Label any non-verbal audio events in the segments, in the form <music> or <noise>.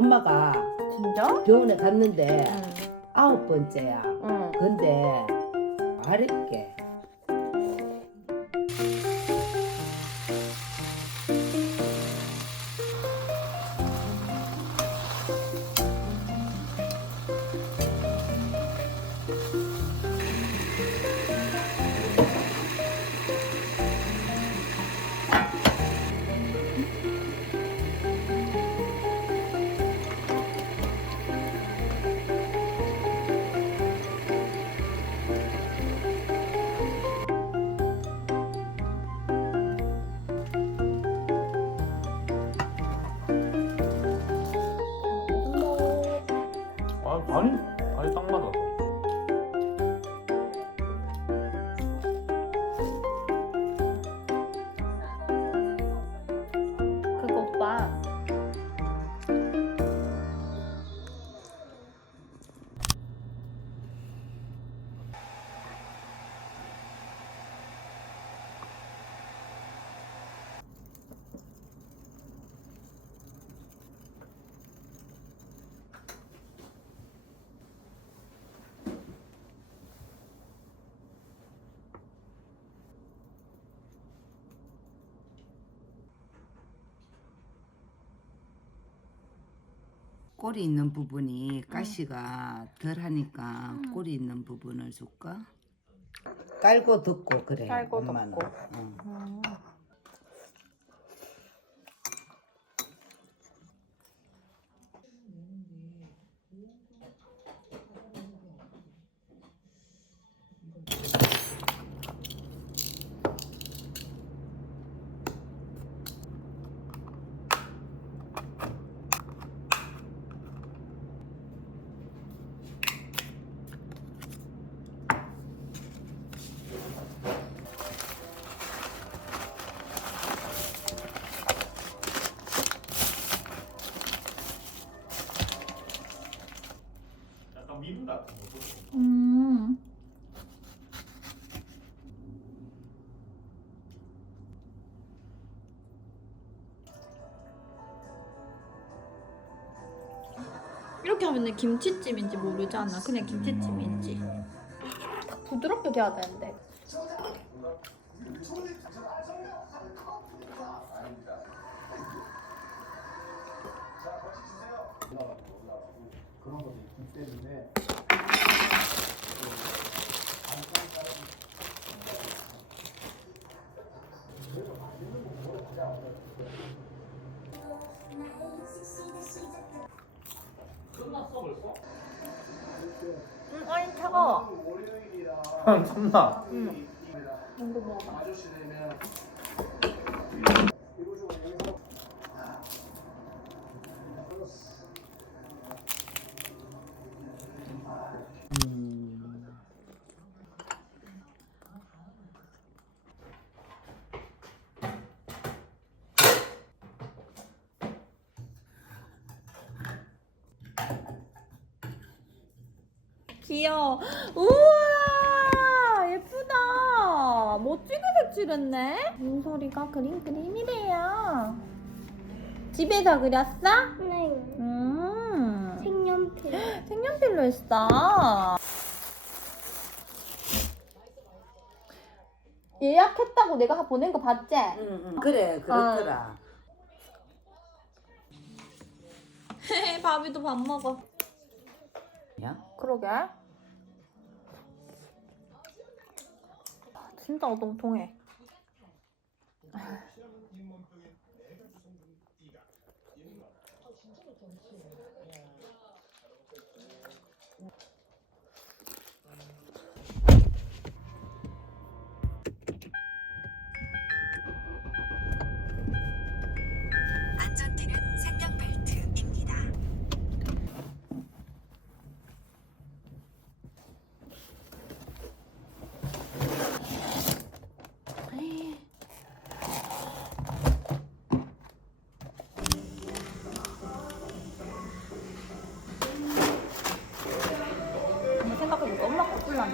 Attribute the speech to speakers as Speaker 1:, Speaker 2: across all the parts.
Speaker 1: 엄마가
Speaker 2: 진짜?
Speaker 1: 병원에 갔는데
Speaker 2: 응.
Speaker 1: 아홉 번째야.
Speaker 2: 응.
Speaker 1: 근데 말할게. 꼬리 있는 부분이 가시가 덜 하니까 꼬리 있는 부분을 줄까? 깔고 덮고 그래.
Speaker 2: 깔고
Speaker 1: 엄마는.
Speaker 2: 덮고.
Speaker 1: 응.
Speaker 2: 음. 이렇게 하면 김치찜인지 않나? 그냥 김치찜인지. 부드럽게 돼야 되는데.
Speaker 3: 끝났어 벌써?
Speaker 2: 음, 아니 차가워.
Speaker 3: 아, 참나.
Speaker 2: 음. 이거 먹어봐. 귀여워. 우와 예쁘다. 멋지게 색칠했네. 문소리가 그림 그림이래요. 집에서 그렸어?
Speaker 4: 네.
Speaker 2: 음.
Speaker 4: 색연필. <gasps>
Speaker 2: 색연필로 했어. 예약했다고 내가 보낸 거 봤지?
Speaker 1: 응, 응. 그래 그렇더라. <laughs>
Speaker 2: 바비도 밥 먹어.
Speaker 1: 야?
Speaker 2: 그러게. 진짜 오동통해. <laughs>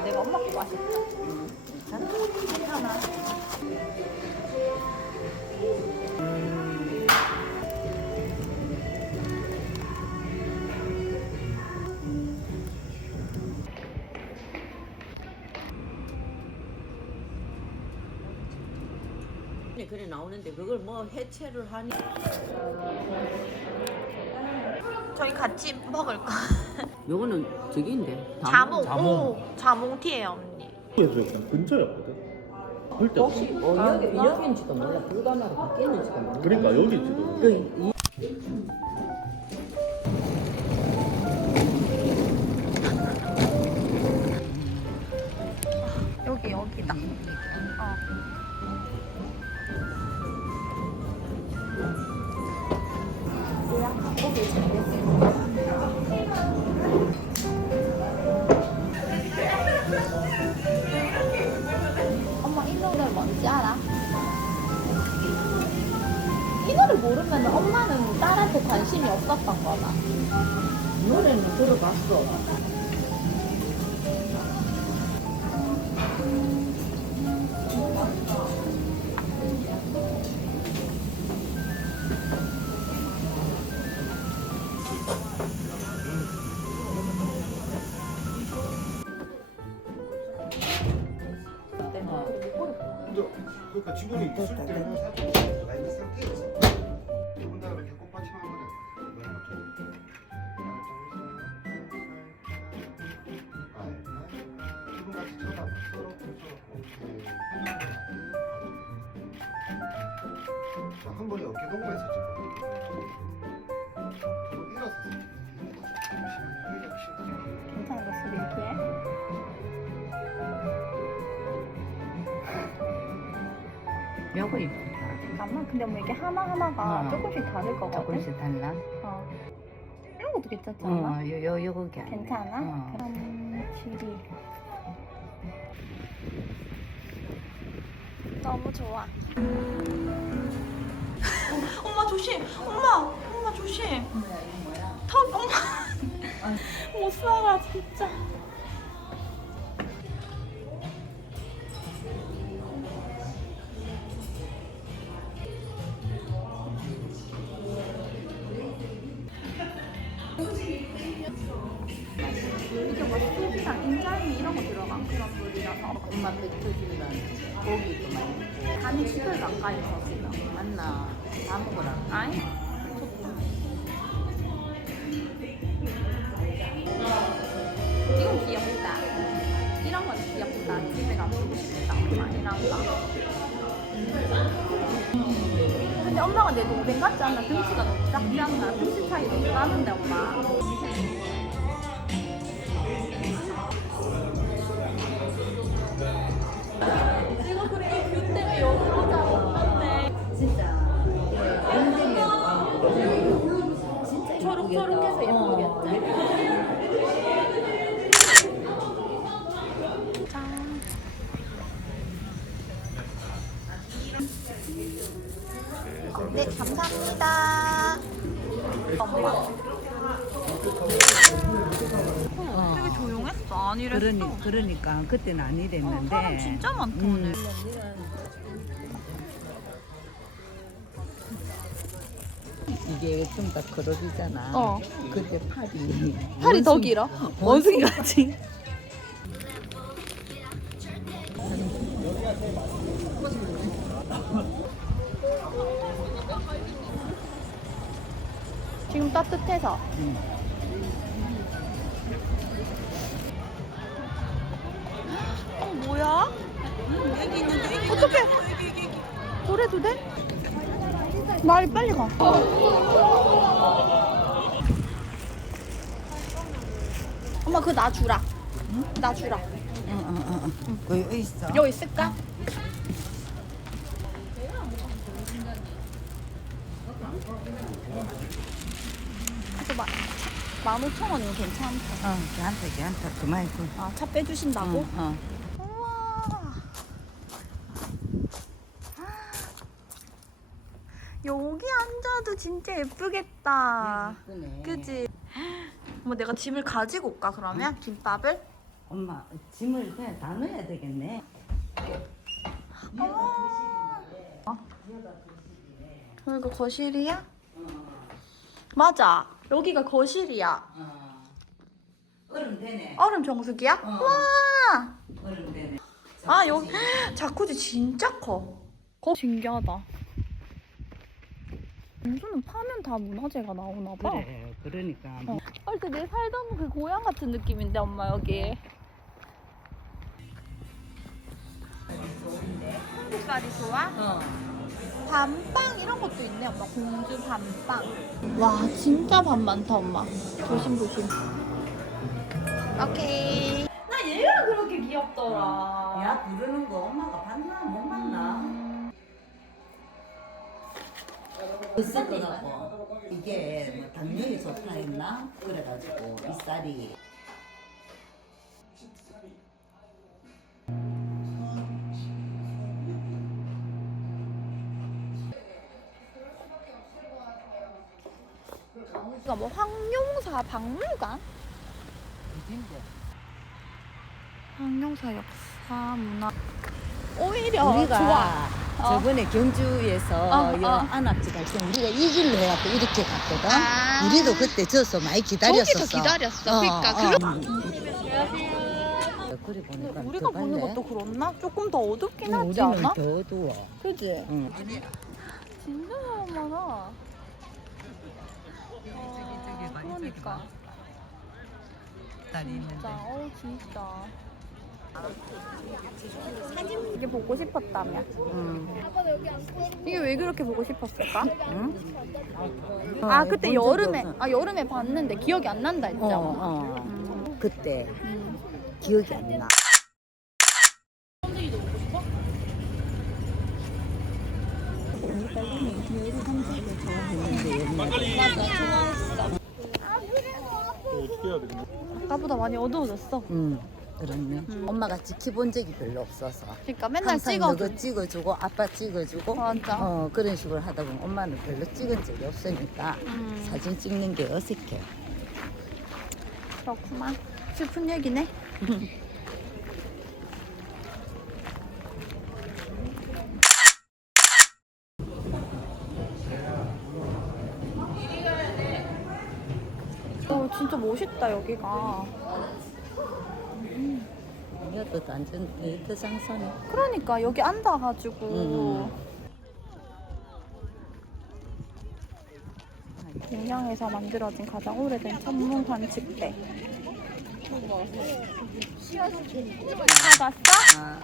Speaker 4: 근데 내가 엄마 거 맛있다. 괜찮아? 괜찮아. 그래 나오는데 그걸 뭐 해체를 하니
Speaker 2: 저희 같이 먹을까?
Speaker 4: 요거는 저기인데
Speaker 2: 자몽.
Speaker 3: 자몽.
Speaker 2: 오, 자몽티예요 언니.
Speaker 3: 그래서 약간 근처였거든. 그때
Speaker 4: 혹시 어, 여기 여기인지도 몰라 불가마로 바뀌었는지도 몰라
Speaker 3: 그러니까 여기 지금.
Speaker 4: 그 이-
Speaker 2: 여기 여기다.
Speaker 4: 들어봤어.
Speaker 5: 근데 그러니까 직원이 있을 때는 사실 나이 상태에서 한 번에 어깨 동무에서 지금 저도 일어서서
Speaker 2: 괜찮았어 이렇게.
Speaker 1: 요거 이쁘다.
Speaker 2: 잠깐만 근데 뭐 이게 하나하나가
Speaker 1: 어.
Speaker 2: 조금씩 다를 거거든?
Speaker 1: 조금씩 달라.
Speaker 2: 어. 이런 것도 괜찮지 않아?
Speaker 1: 어, 요, 요, 요거.
Speaker 2: 괜찮아?
Speaker 1: 어.
Speaker 2: 그럼 길이 너무 좋아 조심. 엄마 엄마 조심. 턱 엄마. <laughs> 못 살아 진짜 가 근데 엄마가 내 동생 같지 않나? 등치가 너무 작지 않나? 등치 차이 너무 나는데 엄마 감사합니다. 엄마.
Speaker 1: 어.
Speaker 2: 되게 조용했어. 안 이랬어.
Speaker 1: 그러니, 그러니까 그때는 안
Speaker 2: 어,
Speaker 1: 이랬는데.
Speaker 2: 사람 진짜 많다
Speaker 1: 음.
Speaker 2: 오늘.
Speaker 1: 이게 좀더 그룹이잖아.
Speaker 2: 어.
Speaker 1: 그때 팔이.
Speaker 2: 팔이 더
Speaker 1: 원숭이-
Speaker 2: 길어?
Speaker 1: 원숭이
Speaker 2: 같이. 해서.
Speaker 1: 응.
Speaker 2: 어 뭐야? 어떡해? 그래도 돼? 말이 빨리 가. 엄마 그거 나 주라. 나 주라.
Speaker 1: 응, 응, 응, 응. 그 여기 있어.
Speaker 2: 여기 있을까? 15,000원이면 괜찮다.
Speaker 1: 어, 걔한테, 걔한테 그만이고.
Speaker 2: 아, 차 빼주신다고?
Speaker 1: 어,
Speaker 2: 어. 여기 앉아도 진짜 예쁘겠다.
Speaker 1: 네, 예쁘네.
Speaker 2: 그지? 뭐 내가 짐을 가지고 올까 그러면 김밥을?
Speaker 1: 엄마, 짐을 그냥 다 넣어야 되겠네.
Speaker 2: 어. 어, 이거 거실이야? 맞아. 여기가 거실이야.
Speaker 1: 어. 얼음 되네.
Speaker 2: 얼음 정수기야?
Speaker 1: 어.
Speaker 2: 와.
Speaker 1: 얼음 되네.
Speaker 2: 아 여기 자쿠지 진짜 커. 거 신기하다. 무슨 파면 다 문화재가 나오나 봐.
Speaker 6: 그래 그러니까
Speaker 2: 어. 어릴 때내 살던 그 고향 같은 느낌인데 엄마 여기. 한국까지 좋아?
Speaker 6: 어.
Speaker 2: 밤빵 이런 것도 있네 엄마 공주 밤빵. 와 진짜 밤 많다 엄마. 조심 조심. 오케이. 나 얘가 그렇게 귀엽더라.
Speaker 6: 야 부르는 거 엄마가 봤나 못 봤나 있을 거라고 이게 뭐 당뇨에 좋다 했나 그래가지고 이 쌀이
Speaker 2: 그러니까 뭐 황룡사 박물관?
Speaker 6: 어딘데
Speaker 2: 황룡사 역사 문화. 오히려
Speaker 1: 우리가
Speaker 2: 좋아. 어.
Speaker 1: 저번에 경주에서
Speaker 2: 어,
Speaker 1: 여
Speaker 2: 어.
Speaker 1: 안압지 갈 때 우리가 이 길로 해갖고 이렇게 갔거든.
Speaker 2: 아.
Speaker 1: 우리도 그때 져서 많이 기다렸었어.
Speaker 2: 저기서 기다렸어.
Speaker 1: 어,
Speaker 2: 그러니까
Speaker 1: 어.
Speaker 2: 그런-
Speaker 1: 그래 보니까
Speaker 2: 근데 우리가
Speaker 1: 더
Speaker 2: 보는
Speaker 1: 갈래?
Speaker 2: 것도 그렇나? 조금 더 어둡긴
Speaker 1: 응,
Speaker 2: 하지
Speaker 1: 우리는
Speaker 2: 않아?
Speaker 1: 더 어두워.
Speaker 2: 그지?
Speaker 1: 응.
Speaker 2: 진짜 많아. 아, 그러니까.
Speaker 6: 딸이
Speaker 2: 진짜, 어 진짜. 이게 보고 싶었다며. 이게 왜 그렇게 보고 싶었을까? 아 그때 여름에 아 여름에 봤는데 기억이 안 난다
Speaker 1: 어,
Speaker 2: 했죠.
Speaker 1: 어. 그때
Speaker 2: 음.
Speaker 1: 기억이 안 나.
Speaker 3: 어떻게 해야 되냐?
Speaker 2: 아까보다 많이 어두워졌어.
Speaker 1: 응. 그렇네. 엄마가 지켜본 적이 별로 없어서.
Speaker 2: 그러니까 맨날
Speaker 1: 항상
Speaker 2: 찍어줘.
Speaker 1: 너가 찍어주고 아빠 찍어주고
Speaker 2: 맞아.
Speaker 1: 어 그런 식으로 하다 보면 엄마는 별로 찍은 적이 없으니까
Speaker 2: 음.
Speaker 1: 사진 찍는 게 어색해.
Speaker 2: 그렇구만. 슬픈 얘기네. <laughs> 멋있다 여기가.
Speaker 1: 이것도 완전 데이트 장소네.
Speaker 2: 그러니까 여기 앉아가지고
Speaker 1: 음.
Speaker 2: 동양에서 만들어진 가장 오래된 천문 관측대. 찾았어?
Speaker 1: 아,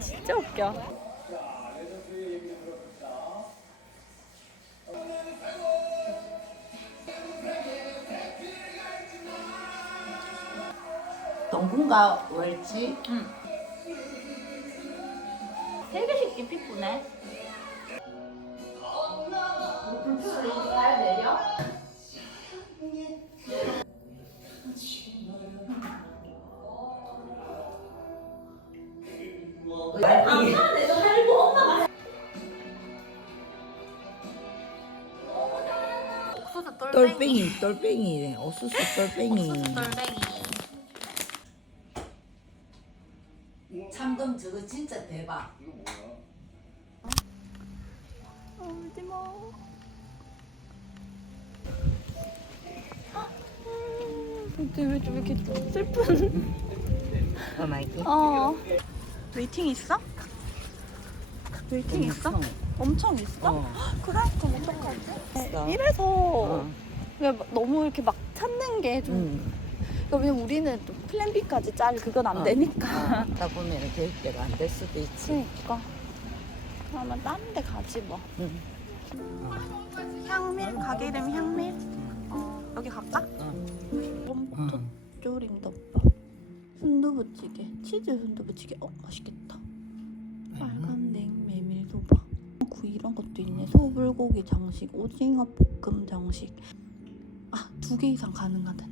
Speaker 2: 진짜 웃겨.
Speaker 6: 동궁과 월지
Speaker 2: 세 개씩 잎 이쁘네. 잘 내려? 옥수수.
Speaker 1: 옥수수 똘뱅이.
Speaker 2: 똘뱅이.
Speaker 6: 참돔 저거 진짜 대박
Speaker 2: 울지 마. 근데 왜좀 이렇게 슬픈?
Speaker 1: 어 마이크.
Speaker 2: 어. 웨이팅 있어? 웨이팅 있어?
Speaker 1: 엄청.
Speaker 2: 있어?
Speaker 1: 어.
Speaker 2: 그래? 그럼 어떡하지?
Speaker 1: 있어.
Speaker 2: 이래서
Speaker 1: 어.
Speaker 2: 왜 너무 이렇게 막 찾는 게 좀.
Speaker 1: 응.
Speaker 2: 왜냐면 우리는 또 플랜 B까지 짤 그건 안
Speaker 1: 어.
Speaker 2: 되니까.
Speaker 1: 하다 보면 계획대로 안 될 수도 있지.
Speaker 2: 그러니까. 그러면 다른 데 가지 뭐.
Speaker 1: 응.
Speaker 2: 향밀? 가게 이름 향밀? 어, 여기 갈까?
Speaker 1: 응.
Speaker 2: 조림 덮밥. 순두부찌개. 치즈 순두부찌개. 어, 맛있겠다. 빨간 냉 메밀 소바. 구 이런 것도 있네. 소불고기 장식, 오징어 볶음 장식. 아, 두 개 이상 가능하단다.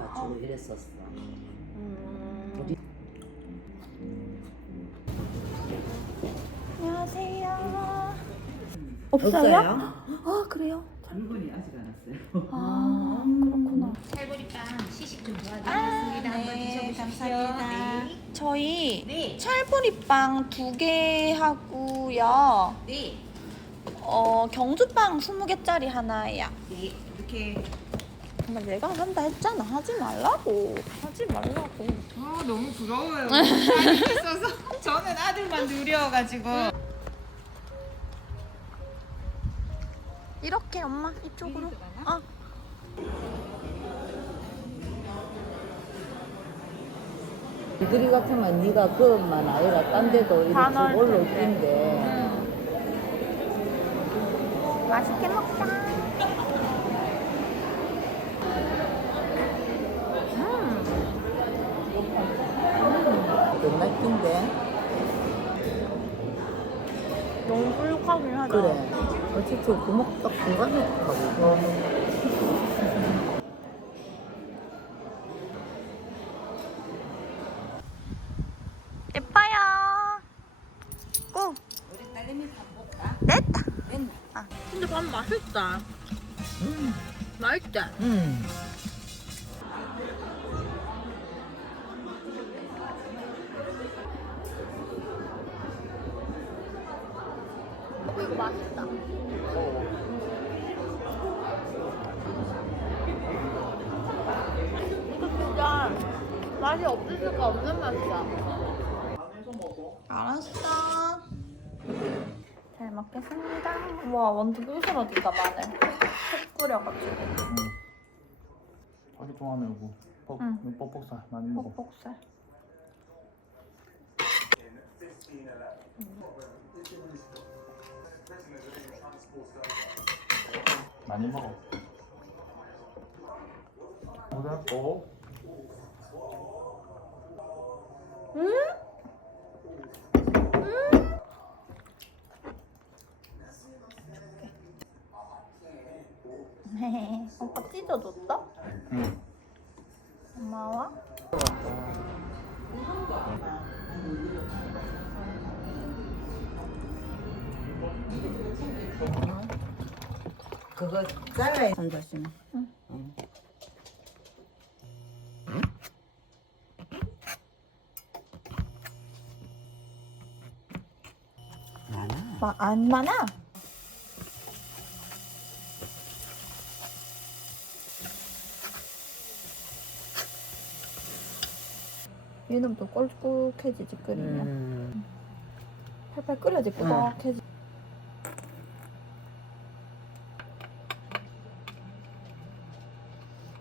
Speaker 1: 또다 주고 이랬었어. 우리
Speaker 2: 안녕하세요.
Speaker 1: 없어요?
Speaker 2: 아, 그래요?
Speaker 6: 물건이 아직 안 왔어요
Speaker 2: 아, 그렇구나.
Speaker 7: 찰보리빵 시식 좀 도와드리겠습니다. 한번 드셔보십시오.
Speaker 2: 저희 찰보리빵 두 개 하고요.
Speaker 7: 네.
Speaker 2: 어, 경주빵 20개짜리 하나예요.
Speaker 7: 네. 이렇게
Speaker 2: 정말 내가 한다 했잖아. 하지 말라고. 하지 말라고.
Speaker 8: 아 너무 부러워요. 아들 있어서 <laughs> 저는 아들만 누려가지고.
Speaker 2: 이렇게 엄마 이쪽으로. 어.
Speaker 4: 이들이 같으면 네가 그것만 아니라 딴 데도 이렇게
Speaker 2: 다 넣을
Speaker 4: 올로
Speaker 2: 텐데.
Speaker 4: 있긴데
Speaker 2: 맛있게 먹자.
Speaker 4: 좀 맛긴데
Speaker 2: 너무 불룩하긴 하다.
Speaker 4: 그래 어쨌든 구멍 딱 중간에 가고
Speaker 2: 예뻐요. 고.
Speaker 1: 우리 딸내미 밥 먹까?
Speaker 2: 됐다.
Speaker 1: 됐나?
Speaker 2: 아, 근데 밥 맛있다. 음, 맛있다.
Speaker 4: 음.
Speaker 2: 없는 맛이야. 알았어. 잘 먹겠습니다. 와, 완전 꿀스러지다 마늘. 푹 끓여가지고.
Speaker 3: 자기 좋아하네 이거 뻑,
Speaker 2: 응.
Speaker 3: 이거 뻑뻑살 많이 먹어
Speaker 2: 뻑뻑살.
Speaker 3: 많이 먹어 모자고
Speaker 2: 오빠 찢어줬어?
Speaker 3: 응.
Speaker 2: 고마워.
Speaker 1: 그거 잘라야 손자심. 많
Speaker 2: 안 많아? 얘는 또 꼴쭉해지지 끓이면
Speaker 4: 음.
Speaker 2: 팔팔 끓여지 꾸덕해지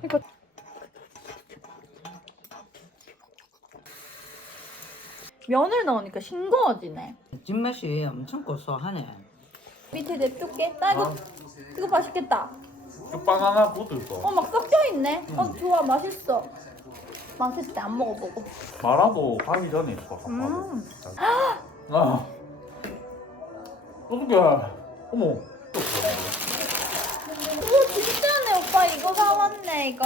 Speaker 2: 이거 면을 넣으니까 싱거워지네
Speaker 1: 뒷맛이 엄청 고소하네.
Speaker 2: 밑에 냅둘게? 나 이거 이거 맛있겠다.
Speaker 3: 그 바나나 그것도 있어
Speaker 2: 어막 섞여 있네? 어 좋아 맛있어. 맛있을 때 안 먹어보고.
Speaker 3: 마라도 가기 전에 있어
Speaker 2: 음.
Speaker 3: 아. 어떡해. 어머.
Speaker 2: 우와 진짜네 오빠. 이거 사왔네 이거